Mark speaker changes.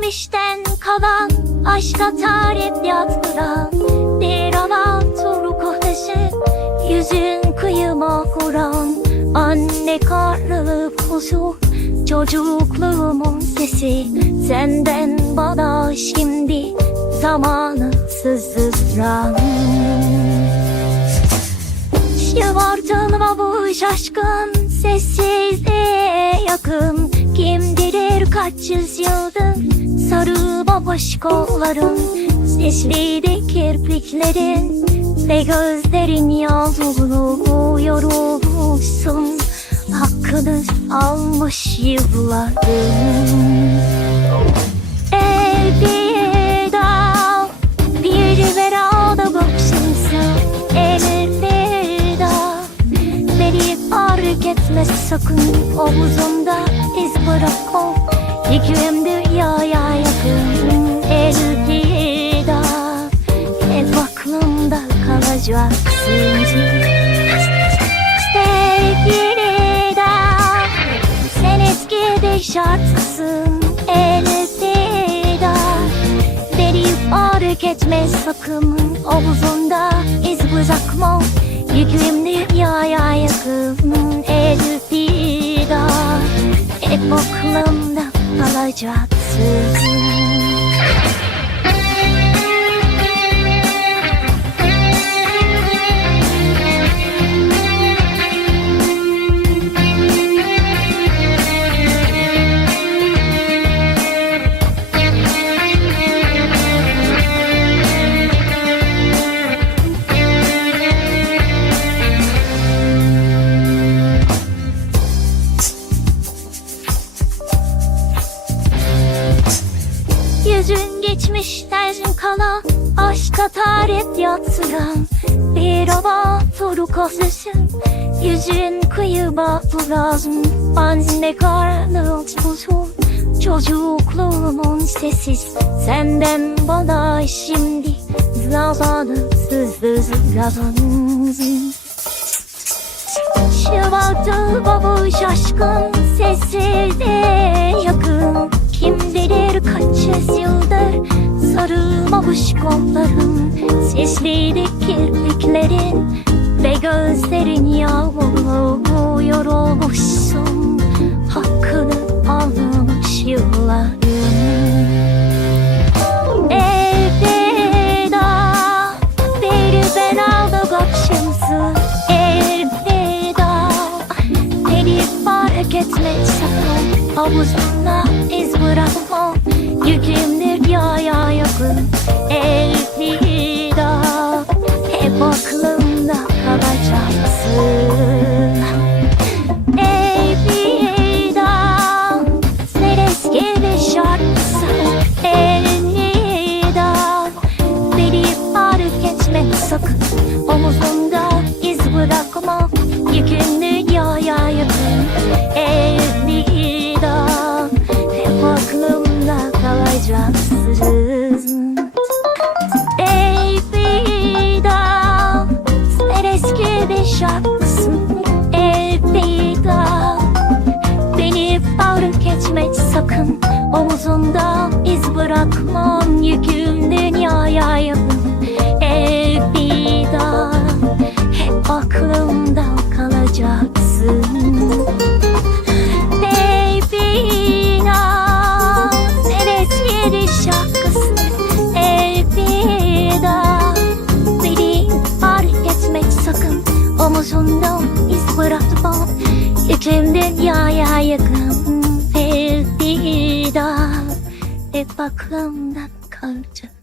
Speaker 1: geçmişten kalan Aşka tarif yazdıran Bir hava turu kohtası Yüzün kıyıma vuran. Anne karnı kuzu Çocukluğumun sesi. Senden bana şimdi Zamanı sızdıran. Şımartılma bu şaşkın Sessizliğe yakın kaç yüzyıldır Sarı babaş kolların Sesli kirpiklerin Ve gözlerin yağmurlu Yorulmuşsun Hakkını almış yılların. Sakın. Omuzumda iz bırakma Yüküm dünyaya yakın Elveda Hep aklımda kalacaksın. Sevgilida. Sen eski bir şartlısın Elveda Beni fark etme sakın Omuzunda iz bırakma. Yüküm dünyaya yakın Elveda Hep aklımda kalacaksın Yüzün geçmişten kalan Aşka tarif yatsıran Bir hava turu kozlasın Yüzün kıyıma vuran Anne karnı uzun Çocukluğumun sessiz Senden bana şimdi Zamanı sızdıran Şımartı babu şaşkın Sessizliğe yakın Kim bilir yüzyıldır Sarılmamış kolların Sesli kirpiklerin Ve gözlerin yağmurlu Yorulmuşsun sakın. Omuzunda iz bırakma. Yükün dünyaya yakın Elveda Hep aklımda kalacaksın. Elveda Sen eski bir şarkısın. Elveda Beni fark etme sakın. Omuzunda iz bırakmam. Yüküm dünyaya yakın Hep aklımda kalacaksın. Sen eski bir şarkısın Elveda Beni fark etme sakın. Omuzunda iz bırakmam Yüküm dünyaya yakın. Elveda Hep aklımda kalacak